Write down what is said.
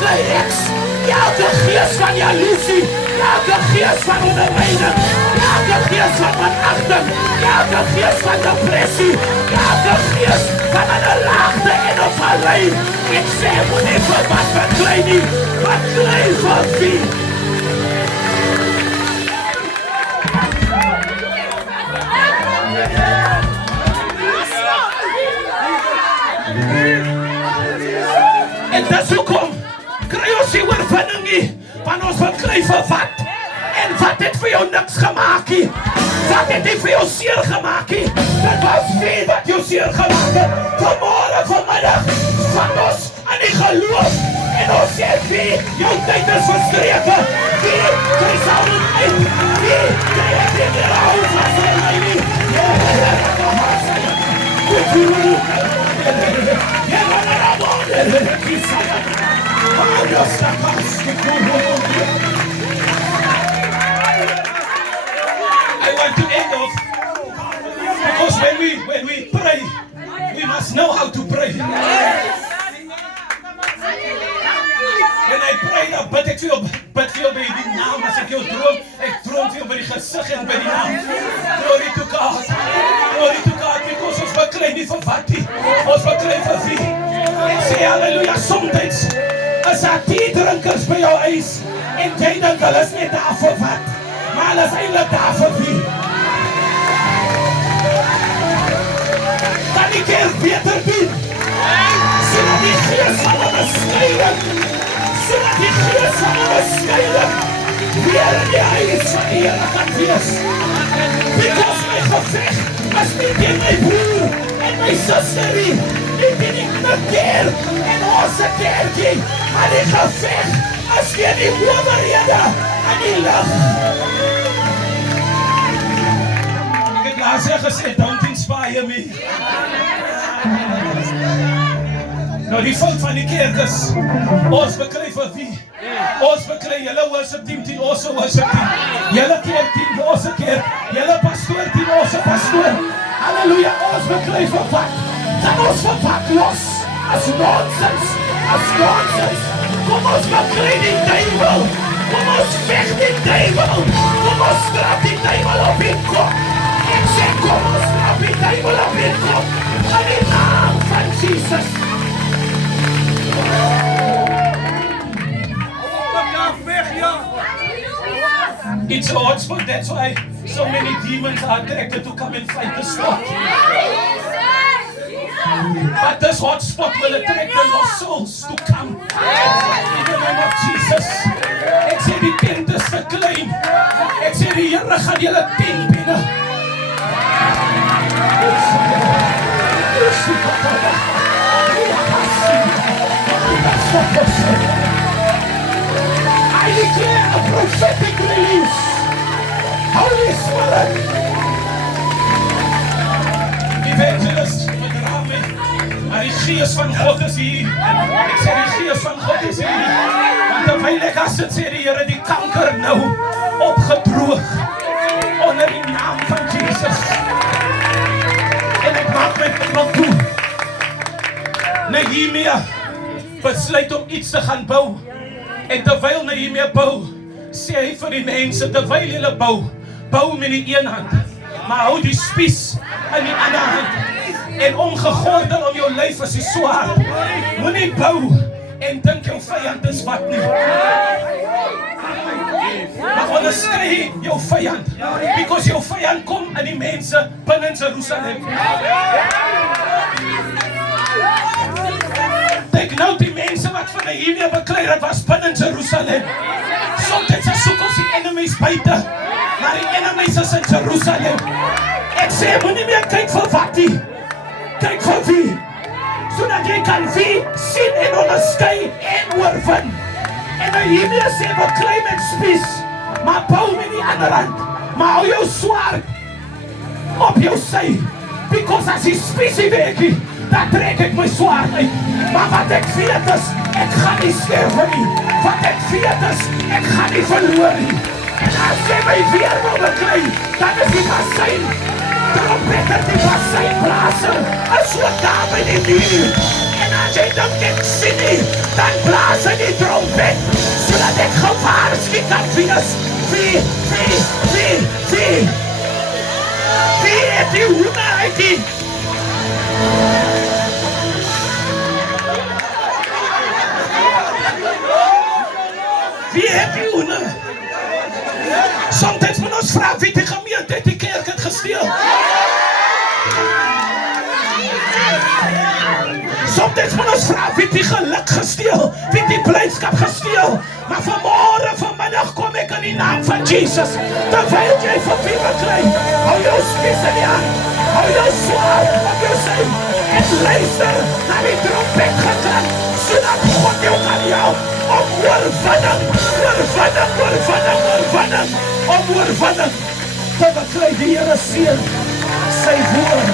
beklei eks. Elke gees van jaloesie, elke gees van ondermijning, elke gees van minachting, elke gees van depressie, elke gees van een laagte en een vallei. Ek sê, moet nie vir wat beklei nie, beklei vir wie? En dis hoekom kry ons die oorwinning nie, want ons beklei vir wat? En wat het vir jou niks gemaak nie? Wat het nie vir jou seer gemaak nie? Dit was wie wat jou seer gemaak het. Vanmorgen, vanmiddag, van ons aan die geloof. En ons sê wie, jou tyd is verstreke. Wie, jy sal nie uit. Wie, jy het nie meer hou van sy my nie. Jy I want to end off because when we pray, we must know how to pray. When I pray, dan bid ek veel by die naam. As ek jou droom, ek droom veel by die gesig en by die naam. Glory to God. Glory to God, because ons beklei nie vir wat nie. Ons beklei vir wie. Ek sê halleluja, somtyds is daar drinkers by jou huis en jy dink hulle is net daar vir wat. Maar hulle is eintlik daar vir wie. Kan die kerk beter doen? Sodat die gees van onderscheiding, sodat die gees van onderscheiding weer in die huis van die Here kan wees. Because my geveg is nie teen my broer en my sister nie teen die kerk en ons kerkie, maar die geveg is teen die owerhede en die lig. Ek het laas gesê, don't inspire me. Nou die fout van die kerk is, ons beklei vir wie? Ons beklei, julle worship team, die ons worship team. Julle kerk team, die ons kerk. Julle pastoor team, ons pastoor. Halleluja, ons beklei vir wat? Kan ons vir wat los? As nonsens, as nonsens. Kom ons beklei die duivel. Kom ons vecht die duivel. Kom ons straf die duivel op die kop. Ek sê, kom ons straf die duivel op die kop. In die naam van Jesus. It's a hotspot, that's why so many demons are attracted to come and fight the spot. But this hotspot will attract the lost souls to come. In the name of Jesus. Ek sê die tent is te klein. Ek sê die Here gaan julle tent binnen. I declare a prophetic release. Holy Spirit. Evangelist, bedraam my. Maar die gees van God is hier. Ek sê die gees van God is hier. Want terwyl ek as dit sê die Here die kanker nou opgedroog. Onder die naam van Jesus. En ek maak my knop toe. Nehemia besluit om iets te gaan bou. En terwyl Nehemia bou, sê hy vir die mense, terwyl julle bou, bou met die een hand, maar hou die spies in die ander hand. En omgegordel om jou lyf is die swaard. Moenie bou en dink jou vyand is wat nie. Maar onderskei jou vyand, because jou vyand kom in die mense binne Jerusalem. Kyk nou die mense wat van Nehemia beklei het was binne Jerusalem. Soms soek ons die enemies buite, maar die enemies is in Jerusalem. Ek sê, moenie meer kyk vir wat nie. Kyk vir wie. Sodat jy kan wie sien en onderskei en oorwin. En Nehemia sê, beklei met spies, maar bou met die ander hand. Maar hou jou swaard op jou sy. Because as die spies die weekie, dan trek ek my swaard uit. Maar wat ek weet is, ek gaan nie sterwe nie. Wat ek weet is, ek gaan nie verloor nie. En as jy my weer wil beklei, dan is die basijn, trompeter die basijnblaser, is so daar by die muur. En as jy dink ek sien nie, dan blaas hy die trompet, sodat ek gewaarsku kan wees. Wie het die hoender uit die? Wie het die hoender? Soms moet ons vra wie die gemeente het die kerk het gesteel. Soms moet ons vra wie die geluk gesteel, wie die blydskap gesteel. Maar vanmiddag kom ek in die naam van Jesus. Terwyl jy vir fever kry, hou jou spies in die hand, hou jou swaard op jou sy, en luister na die trompet geklank, sodat God jou kan help om oorwinning te bekry. Die Here seën sy woord.